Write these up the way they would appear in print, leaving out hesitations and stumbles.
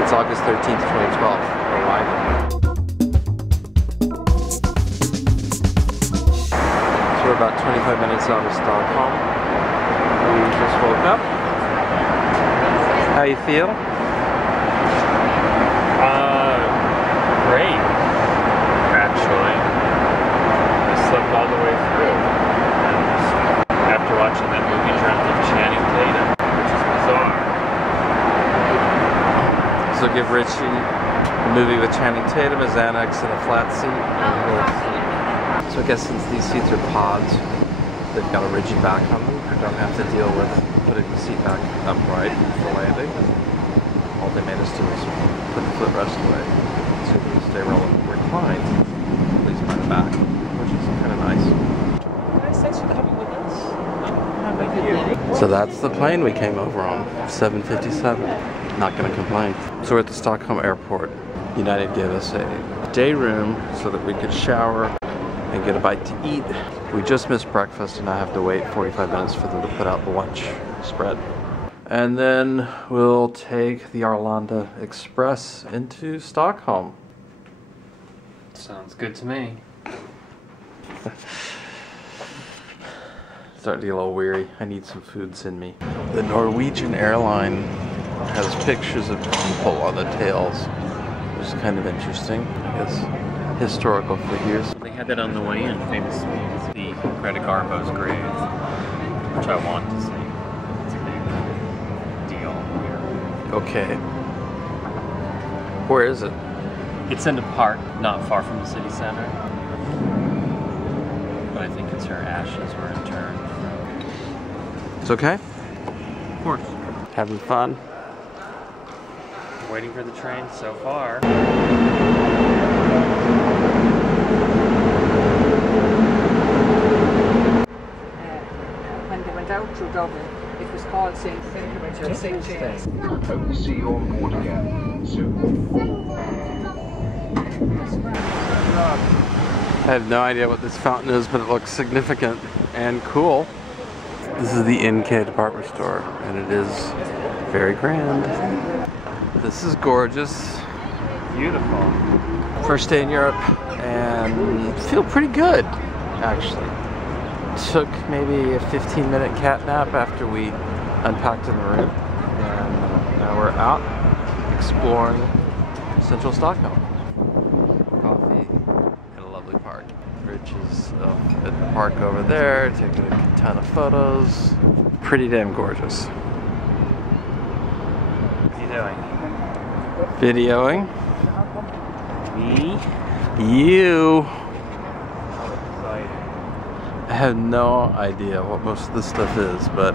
It's August 13th, 2012. Arrival. So we're about 25 minutes out of Stockholm. We just woke up. How you feel? Great. Actually, I slept all the way through. And after watching that movie, dreamt of Channing Tatum, which is bizarre. So give Richie a movie with Channing Tatum, a Xanax, and a flat seat. And he'll sleep. So I guess since these seats are pods, they've got a rigid back on them. I don't have to deal with putting the seat back upright for landing. All they made us do is put the footrest away. So we can stay reclined, at least by the back, which is kind of nice. Thanks for coming with us. Thank you. So that's the plane we came over on, 7:57. Not gonna complain. So we're at the Stockholm airport. United gave us a day room so that we could shower and get a bite to eat. We just missed breakfast and I have to wait 45 minutes for them to put out the lunch spread. And then we'll take the Arlanda Express into Stockholm. Sounds good to me. Starting to get a little weary. I need some foods in me. The Norwegian airline has pictures of people on the tails, which is kind of interesting. I guess historical figures. They had that on the way in, famously. The Greta Garbo's grave, which I want to see. It's a big deal here. Okay. Where is it? It's in a park not far from the city center. But I think it's her ashes were interned. It's okay? Of course. Having fun? Waiting for the train so far. When they went out through Dublin, it was called St. James. Hope to see you on board again soon. I have no idea what this fountain is, but it looks significant and cool. This is the NK department store, and it is very grand. This is gorgeous. Beautiful. First day in Europe, and feel pretty good, actually. Took maybe a 15-minute cat nap after we unpacked in the room, and now we're out exploring central Stockholm. Coffee in a lovely park. Rich is at the park over there, taking a ton of photos. Pretty damn gorgeous. What are you doing? Videoing. Me? You. How exciting. I have no idea what most of this stuff is, but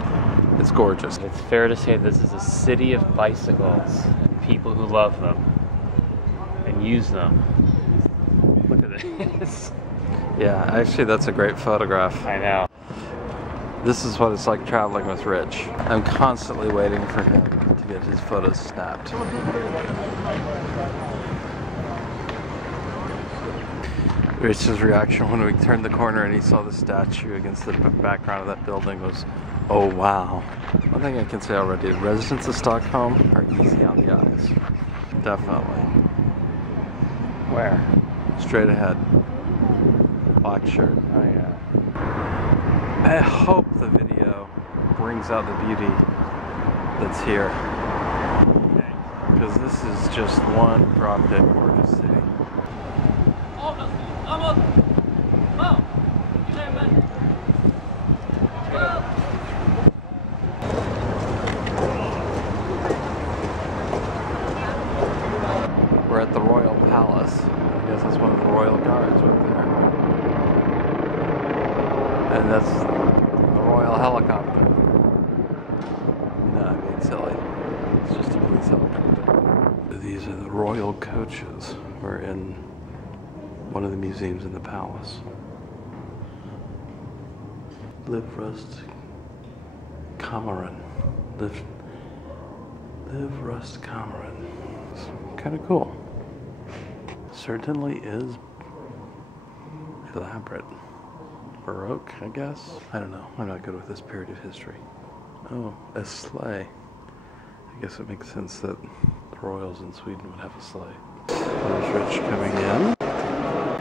it's gorgeous. It's fair to say this is a city of bicycles. People who love them and use them. Look at this. Yeah, actually that's a great photograph. I know. This is what it's like traveling with Rich. I'm constantly waiting for him to get his photos snapped. Rich's reaction when we turned the corner and he saw the statue against the background of that building was, oh wow. One thing I can say already, residents of Stockholm are easy on the eyes. Definitely. Where? Straight ahead. Black shirt. Oh yeah. I hope the video brings out the beauty that's here. Because this is just one drop dead gorgeous city. We're at the Royal Palace. I guess that's one of the royal guards right there. And that's the royal helicopter. No, I'm being silly. It's just a police helicopter. These are the royal coaches. We're in one of the museums in the palace. Live Rust Kammaren. Live Rust Kammaren. It's kind of cool. Certainly is elaborate. Baroque, I guess? I don't know. I'm not good with this period of history. Oh, a sleigh. I guess it makes sense that the royals in Sweden would have a sleigh. There's Rich coming in,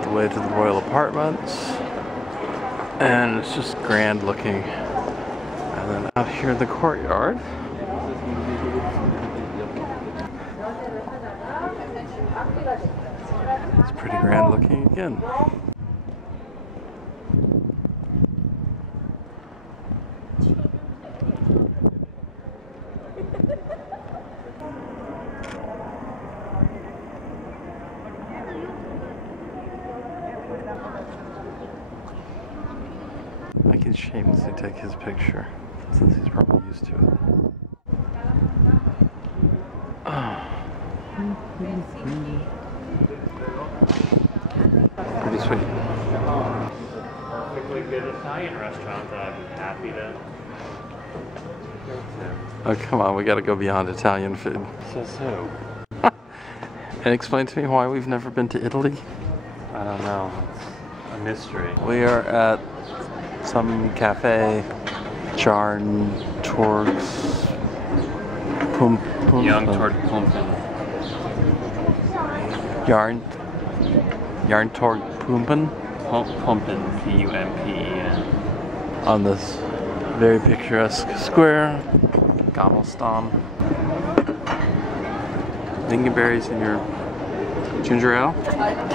the way to the royal apartments, and it's just grand looking. And then out here in the courtyard, it's pretty grand looking again. I can shamelessly take his picture since he's probably used to it. Pretty sweet. Perfectly good Italian restaurant that I'd be happy to go to. Oh, come on, we gotta go beyond Italian food. Says who? And explain to me why we've never been to Italy? I don't know. It's a mystery. We are at some cafe, Jarn Torgs Young Tord Pumpen. Jarn Torg Pumpen Pumpen, P-U-M-P-E-N. on this very picturesque square. Gamla. Lingonberries in your ginger ale?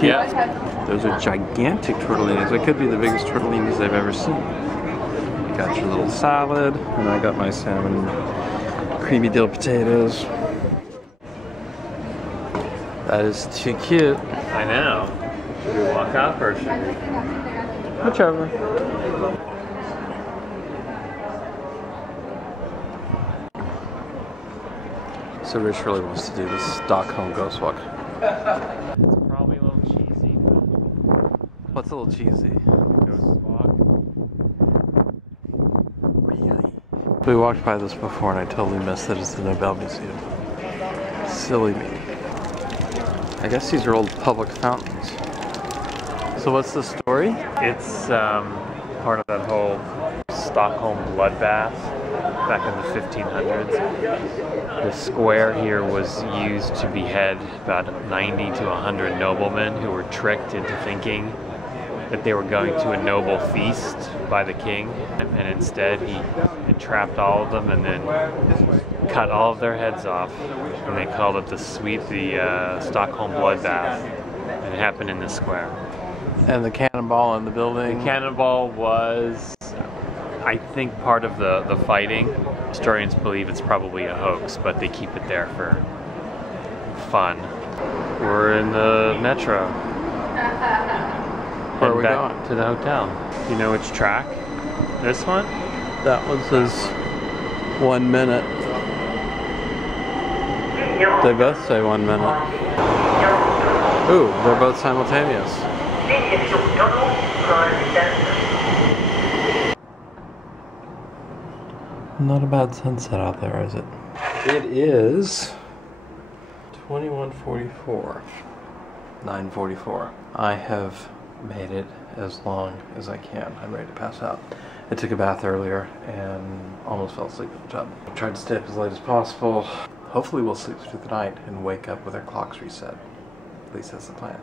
Yeah. Those are gigantic tortellinis. That could be the biggest tortellinis I've ever seen. You got your little salad, and I got my salmon creamy dill potatoes. That is too cute. I know. Should we walk up or should we? Whichever. So Rich really wants to do the Stockholm Ghost Walk. It's probably a little cheesy, but What's a little cheesy? Ghost Walk. Really? We walked by this before and I totally missed that it's the Nobel Museum. Silly me. I guess these are old public fountains. So what's the story? It's part of that whole Stockholm bloodbath back in the 1500s. The square here was used to behead about 90 to 100 noblemen who were tricked into thinking that they were going to a noble feast by the king, and instead he entrapped all of them and then cut all of their heads off, and they called it the Stockholm bloodbath, and it happened in this square. And the cannonball in the building? The cannonball was, I think, part of the fighting. Historians believe it's probably a hoax, but they keep it there for fun. We're in the metro. Where are we back going? to the hotel. Do you know which track? This one? That one says 1 minute. They both say 1 minute. Ooh, they're both simultaneous. Not a bad sunset out there, is it? It is 21:44. 9:44. I have made it as long as I can. I'm ready to pass out. I took a bath earlier and almost fell asleep in the tub. I tried to stay up as late as possible. Hopefully we'll sleep through the night and wake up with our clocks reset. At least that's the plan.